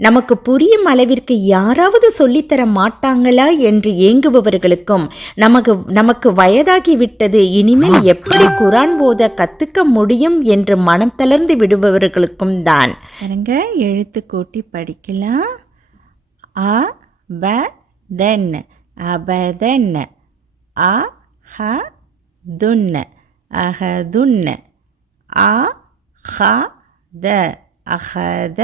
நமக்கு புரியும் அளவிற்கு யாராவது சொல்லித்தர மாட்டாங்களா என்று ஏங்குபவர்களுக்கும் நமக்கு நமக்கு வயதாகிவிட்டது இனிமேல் எப்படி குரான் போத கத்துக்க முடியும் என்று மனம் தளர்ந்து விடுபவர்களுக்கும் தான். பாருங்க எழுத்து கூட்டி படிக்கலாம். அ ப தன். அபதன். அ ஹ துன். அஹதுன். அ ஹ த அஹத.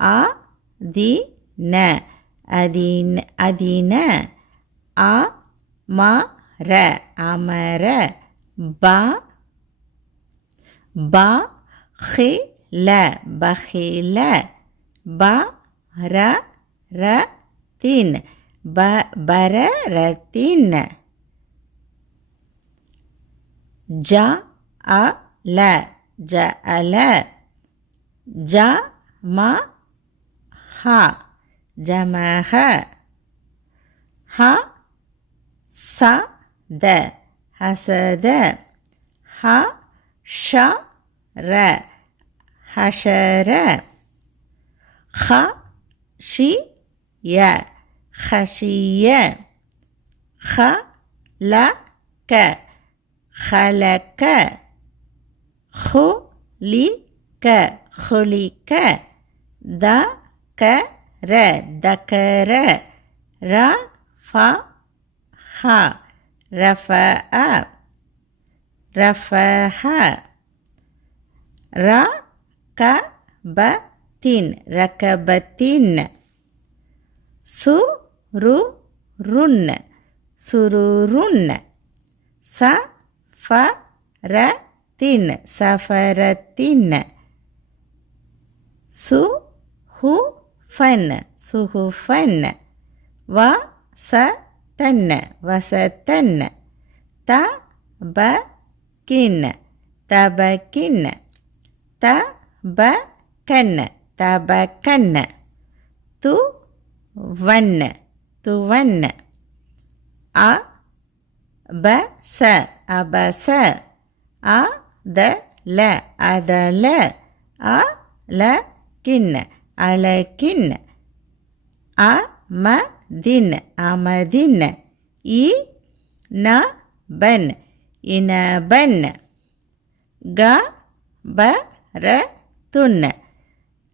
அதின அதின அதின அ மர அமர ப ப ஹில பஹில ப ர ர தின் ப பர ரத்தின் ज अ ल ज अल ज म ها جمع ها ها سا د حسد ها شا ر حشره خ شي ي خشية خ لا ك خلك خ لي ك خليك د க ர தகர ர ஃப ஹ ரஃப ரஃபஹ ரகபத்தின் ரகபத்தின் சுருருன் சுருருன் சஃபரத்தின் ஃபன் சுகு ஃபன் வ ச தன்ன வச தன்ன த ப கிண்ண தப கிண்ண த ப கண்ண தப சஃபரத்தின் து வண்ண வசதன் வசதன் தபகின் தபகின் ச தபகன் துவன் துவன் அபச ல அதல ல அலகின் அழகின் அ ம தின் அமதின். இ ந பன் இனபன். க ப ர துன்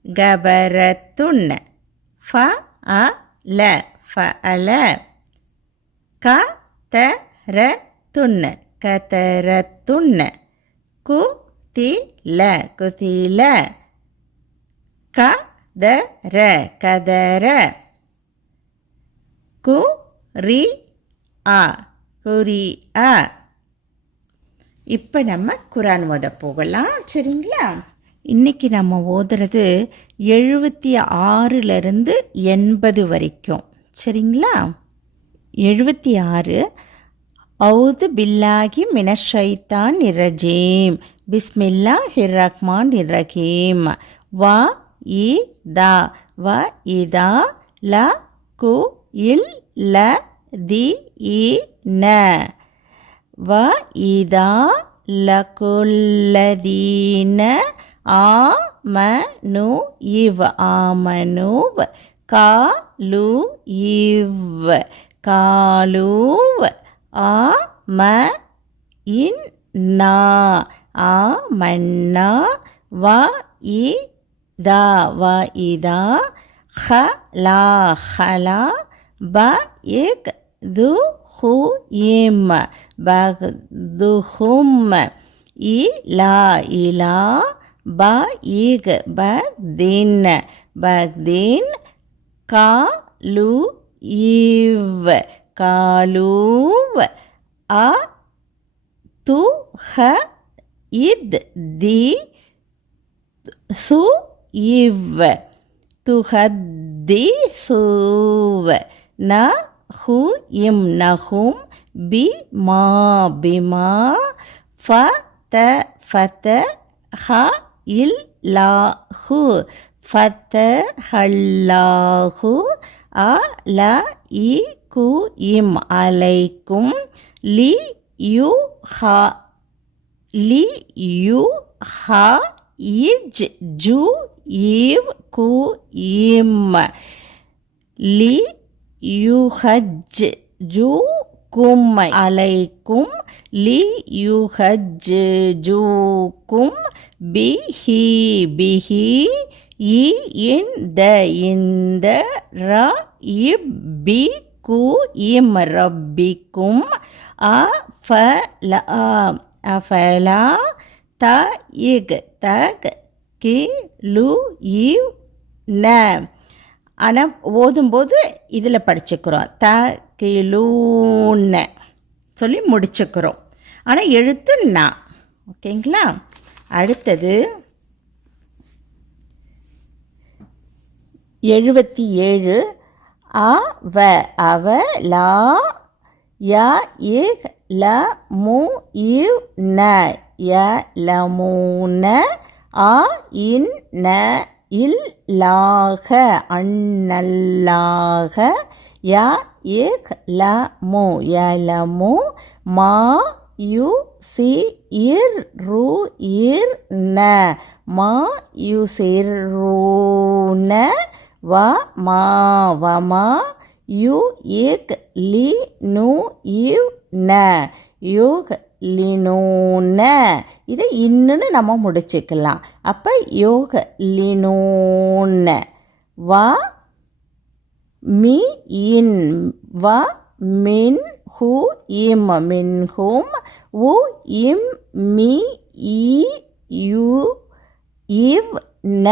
கபர துன் ஃப அ ல ஃப அல க த ர துன் கதர துன் கு தி ல குதில. க த ர கதர கு ரி ஆ. குரி ஆ. இப்போ நம்ம குரான் ஓத போகலாம். சரிங்களா? இன்றைக்கி நம்ம ஓதுறது எழுபத்தி ஆறுலேருந்து எண்பது வரைக்கும். சரிங்களா? எழுபத்தி ஆறு. அவுது பில்லாகி மினஷைத்தான் இரஜீம் பிஸ்மில்லா ஹிர்ரஹ்மான் இரஹீம் வா இ தா வ இதா ல கு இல் ல தி இ ந. வ இதா லகுல்லதீன ஆமனு இவ் ஆமனுவ் காலு இவ் காலுவ் ஆம இன்னா ஆமன்னா வ இ தா வ இதா ஹ லா ஹலா ப இக் து ஹு இம். பஹ்துஹும் இ லா இலா ப இக் பக்தின் பக்தின் கா லு இவ். காலூவ் அ து ஹ இத் தி சு இவ் துஹத்தி சூவ ந ஹு இம் நஹும் பி மா பிமா ஃப த ஃபத ஹ இல் லா ஹு ஃபத ஹல்லாஹு அ ல இ கு இம் அலைக்கும் லி யு ஹ லி யு ஹா இஜ் ஜு ஈவ் கு இம். லி யுஹஜ் ஜு கும். அலைக்கும். லி யுஹஜ் ஜூக்கும் பிஹி பிஹி இ இந்த இந்த ர இப் பி கு இம். ரப்பிக்கும். அஃபல அஃபலா த இக். தக் கி லு ஈவ் ந. ஆனால் ஓதும்போது இதில் படிச்சுக்கிறோம். த கிலூன்ன சொல்லி முடிச்சுக்கிறோம். ஆனால் எழுத்து ந. ஓகேங்களா? அடுத்தது எழுபத்தி ஏழு அ வ. அவ லா ய இ ல மு இவ் ந. யலமூன ஆ இன் ந இல் அண்ணல்லாக ய ஏக் லமு யலமு மா யு சி இர் ரு இர் ந மா யு சிர் ரு ந வ மா வ மா யு ஏக் லி நு இவ் ந யுக் லினோன. இதை இன்னுன்னு நம்ம முடிச்சுக்கலாம். அப்போ யோக லினோன. வ மி இன். வ மின் ஹு இம். மின் ஹூம் உ இம் மி இ யு இவ் ந.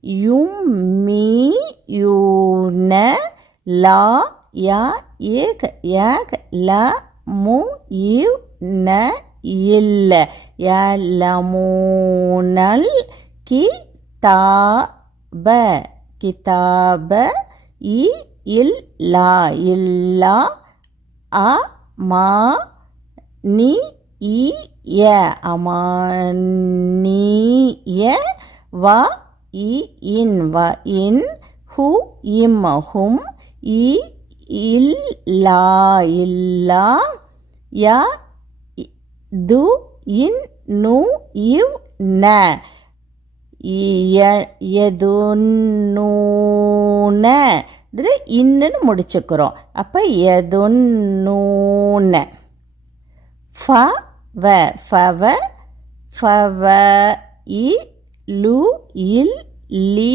யும் மீ யூன லா யா ஏக ஏக லா மு இவ் ந இல்ல யலமூனல் கி தாப கிதாப இ இல்லா இல்லா அ மா நி இ ய அமானிய வ இன் வ இன் ஹு இம் ஹும் இ இல்லா இல்லா ய து இன் நு இவ் ந. எதுன்னூன இது இன்னுன்னு முடிச்சுக்கிறோம். அப்போ எதுன்னூன ஃப வ ஃபவ ஃபவ இ லு இல் லி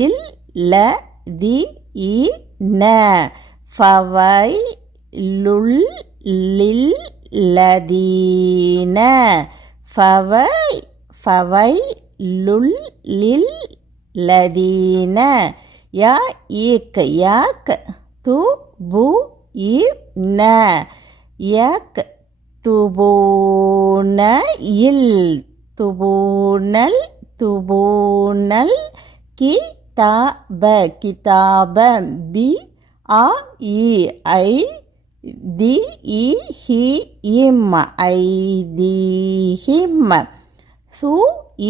இல் ல தி இ ந. ஃபவை லுல் லில் லதீன. ஃபவை ஃபவை லுல் லில் லதீன. யா ஈக் யாக் து பு இ ந. யக் துபூன இல் துபூனல் துபூனல் கிதாப கிதாப பி ஆ இ ஐ தி இ ஹி இம் ஐ தி ஹிம் சு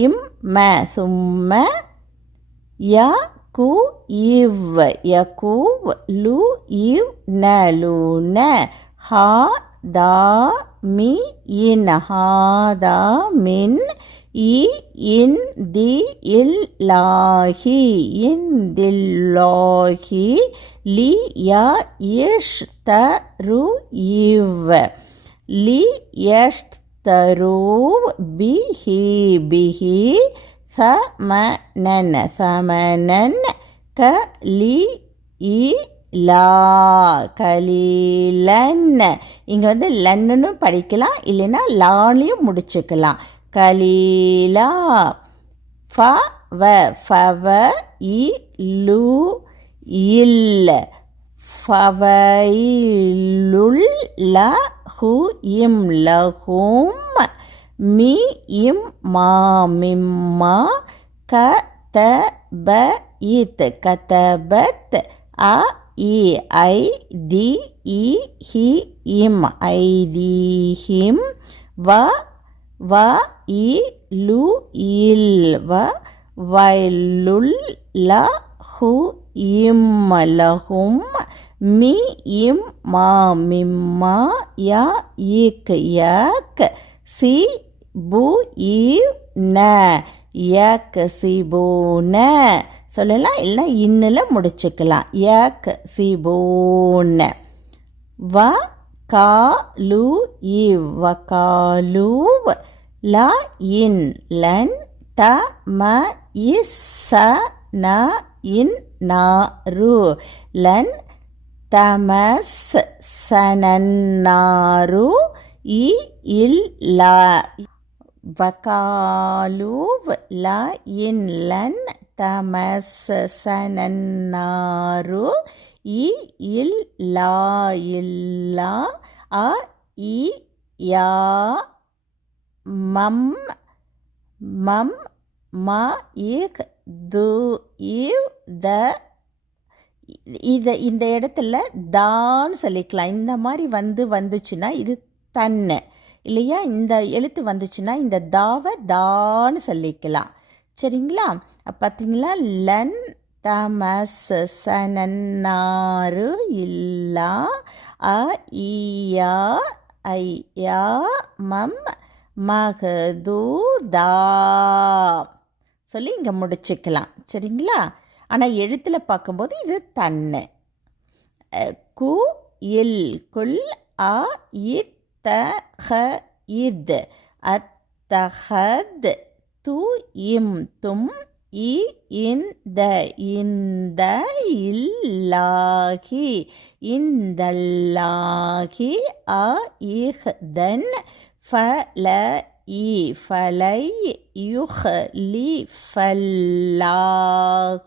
இம் ம சும்ம ய கு இவ் ய யகூவ் லு இவ் ந லு ந ஹா தா மி இன் ஹா தா மின் இ இன் தி இல்லாஹி இன் தில்லாஹி லி யா இஷ் தரு இவ். லி யஷ் தரு பிஹி பிஹி சமனன் சமனன் க லி இ லா கலீலன் இங்கே வந்து லன்னுன்னு படிக்கலாம் இல்லைன்னா லாலையும் முடிச்சுக்கலாம். கலீலா. ஃப வ ஃபவ இ லு இல். ஃபவைலுல் ல ஹு இம் லஹும் மி இம் மா மிம்மா க த ப இத். கதபத் அ இ ஐ தி இ ஹி இம் ஐ தி ஹிம் வ வ இ லு இல் வ ல ஹு இம் லஹும் மி இம் மா மிம்மா யா இக் யக் சி பு இவ் ந யக் சிபூன சொல்லலாம் இல்லை இன்னில் முடிச்சுக்கலாம். யக் சிபூன வ காலு இவ் காலு ல இன் லன் த ம இஸ் ச ந இன் நாரு லன் தமஸ் சனன்னாரு இ இல் ல. வகாலூவ் ல இன் லன் தமஸ் சனன்னாரு இ இல் லா இல்லா அ இ யா மம் மம் மா இக் து இவ் த. இதை இந்த இடத்துல தான் சொல்லிக்கலாம். இந்த மாதிரி வந்து வந்துச்சுன்னா இது தன்னு. இல்லையா? இந்த எழுத்து வந்துச்சுன்னா இந்த தாவை தான்னு சொல்லிக்கலாம். சரிங்களா? பார்த்தீங்களா லன் தமஸ் சனன்னாரு இல்லா அ ஈயா ஐயா மம் மகதூதா சொல்லி இங்கே முடிச்சுக்கலாம். சரிங்களா? ஆனால் எழுத்தில் பார்க்கும்போது இது தன்னு. கு இல் குல் அ இத்த ஹ இத். அத்தஹத் து இம் தும் இ இந்த இந்த இல்லாகி இந்தல்லாகி அ இஹ்தன் فلي فلي يخلف الله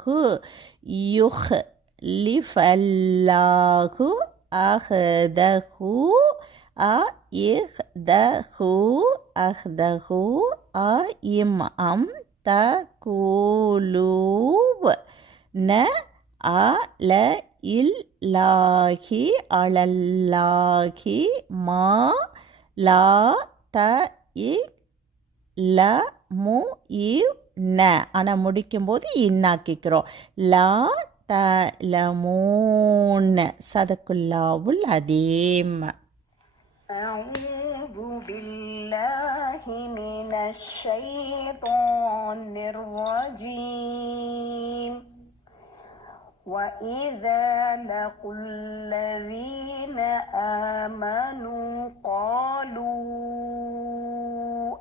يخلف الله أخذه أخذه أخذه تقولوا ن على الله على الله ما لا ந அல இல்லாஹி அலல்லாஹி மா லா த இ ல மு இவ் ந ஆனால் முடிக்கும்போது இன்னாக்கிக்கிறோம் லா த லமூன் சதக்குல்லாவுல் அதீம் أعوذ بالله من الشيطان الرجيم وإذا لقوا الذين آمنوا قالوا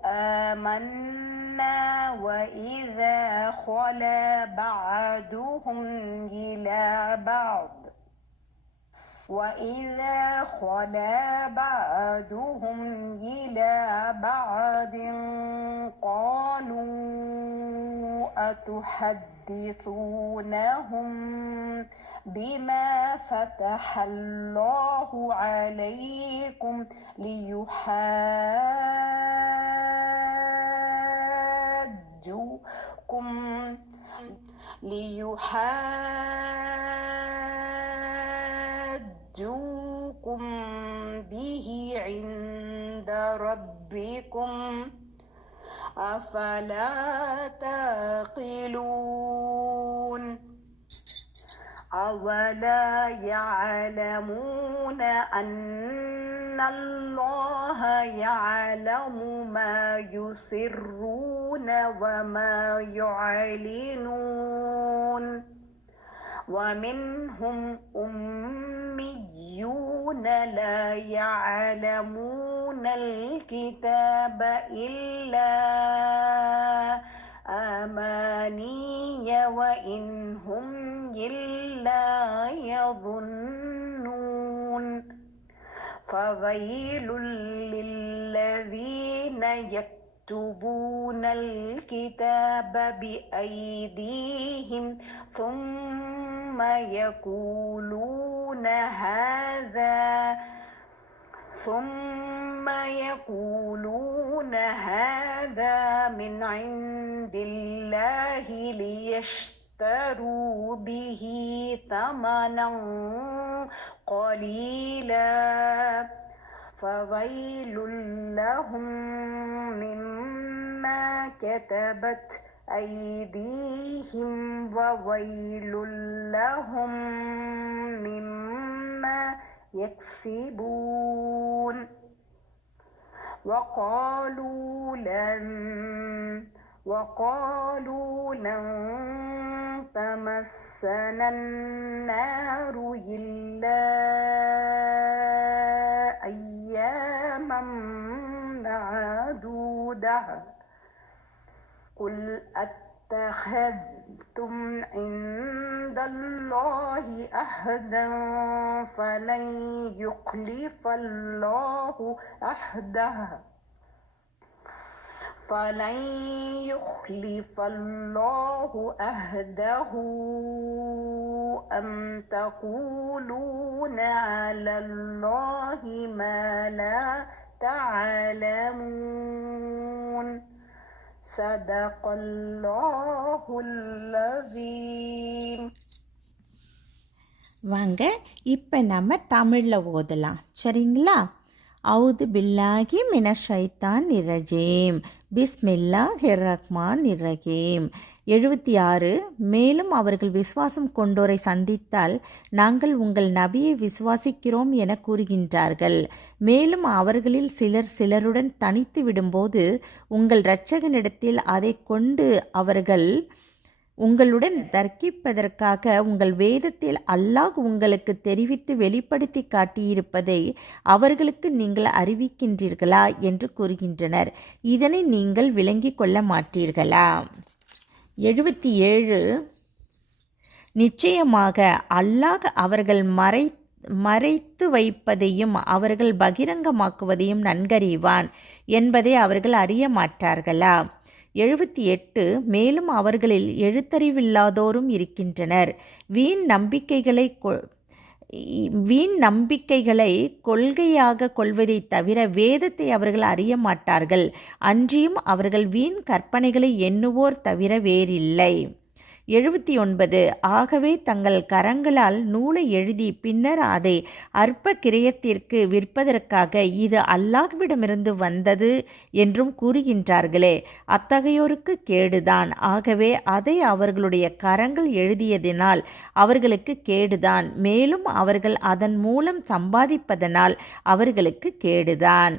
آمنا وإذا خلا بعضهم إلى بعض وإذا خلا بعضهم إلى بعض قالوا أتحدثونهم بما فتح الله عليكم ليحاجوكم ليحاجوكم به عند ربكم. أفلا تعقلون أولا يعلمون أن الله يعلم ما يسرون وما يعلنون ومنهم أميون لا يعلمون الكتاب إلا أماني وإن هم إلا يظنون فويل للذين يكتبون الكتاب بأيديهم ثم يقولون هذا ثم يقولون هذا من عند الله ليشتروا به ثمنا قليلا. فويل لهم مما كتبت أيديهم وويل لهم مما يكسبون وقالوا لن وقالوا لن تمسنا النار إلا أياما معدودة قل أتخذتم عند الله أحدا فلن يخلف الله أحده فلن يخلف الله أهده أم تقولون على الله ما لا تعلمون صدق الله العظيم வாங்க இப்போ நம்ம தமிழில் ஓதலாம் சரிங்களா அவுது பில்லாகி மின ஷைத்தான் நிரஜீம் பிஸ்மில்லா ஹிர் ரஹ்மான் நிரகீம் எழுபத்தி ஆறு மேலும் அவர்கள் விசுவாசம் கொண்டோரை சந்தித்தால் நாங்கள் உங்கள் நபியை விசுவாசிக்கிறோம் என கூறுகின்றார்கள். மேலும் அவர்களில் சிலர் சிலருடன் தனித்து விடும்போது உங்கள் இரட்சகனிடத்தில் அதை கொண்டு அவர்கள் உங்களுடன் தர்க்கிப்பதற்காக உங்கள் வேதத்தில் அல்லாஹ் உங்களுக்கு தெரிவித்து வெளிப்படுத்தி காட்டியிருப்பதை அவர்களுக்கு நீங்கள் அறிவிக்கின்றீர்களா என்று கூறுகின்றனர். இதனை நீங்கள் விளங்கிக் கொள்ள மாட்டீர்களா? எழுபத்தி ஏழு. நிச்சயமாக அல்லாஹ் அவர்கள் மறை மறைத்து வைப்பதையும் அவர்கள் பகிரங்கமாக்குவதையும் நன்கறிவான் என்பதை அவர்கள் அறிய மாட்டார்களா? எழுபத்தி எட்டு மேலும் அவர்களில் எழுத்தறிவில்லாதோரும் இருக்கின்றனர். வீண் நம்பிக்கைகளை கொ வீண் நம்பிக்கைகளை கொள்கையாக கொள்வதைத் தவிர வேதத்தை அவர்கள் அறிய மாட்டார்கள். அன்றியும் அவர்கள் வீண் கற்பனைகளை எண்ணுவோர் தவிர வேறில்லை. எழுபத்தி ஒன்பது ஆகவே தங்கள் கரங்களால் நூலை எழுதி பின்னர் அதை அற்ப கிரயத்திற்கு விற்பதற்காக இது அல்லாஹ்விடமிருந்து வந்தது என்றும் கூறுகின்றார்களே. அத்தகையோருக்கு கேடுதான். ஆகவே அதை அவர்களுடைய கரங்கள் எழுதியதினால் அவர்களுக்கு கேடுதான். மேலும் அவர்கள் அதன் மூலம் சம்பாதிப்பதனால் அவர்களுக்கு கேடுதான்.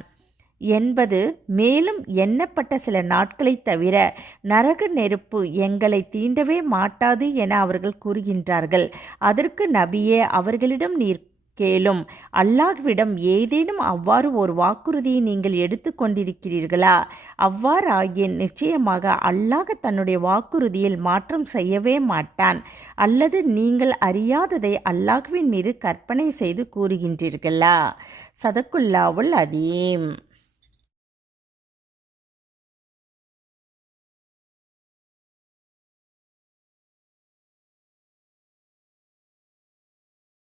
என்பது மேலும் எண்ணப்பட்ட சில நாட்களைத் தவிர நரக நெருப்பு எங்களை தீண்டவே மாட்டாது என அவர்கள் கூறுகின்றார்கள். அதற்கு நபியே அவர்களிடம் நீர் கேளும். அல்லாஹ்விடம் ஏதேனும் அவ்வாறு ஒரு வாக்குறுதியை நீங்கள் எடுத்துக்கொண்டிருக்கிறீர்களா அவ்வாறாயின் நிச்சயமாக அல்லாஹ் தன்னுடைய வாக்குறுதியில் மாற்றம் செய்யவே மாட்டான். அல்லது நீங்கள் அறியாததை அல்லாஹ்வின் மீது கற்பனை செய்து கூறுகின்றீர்களா? சதக்குல்லாவுல் அதீம்.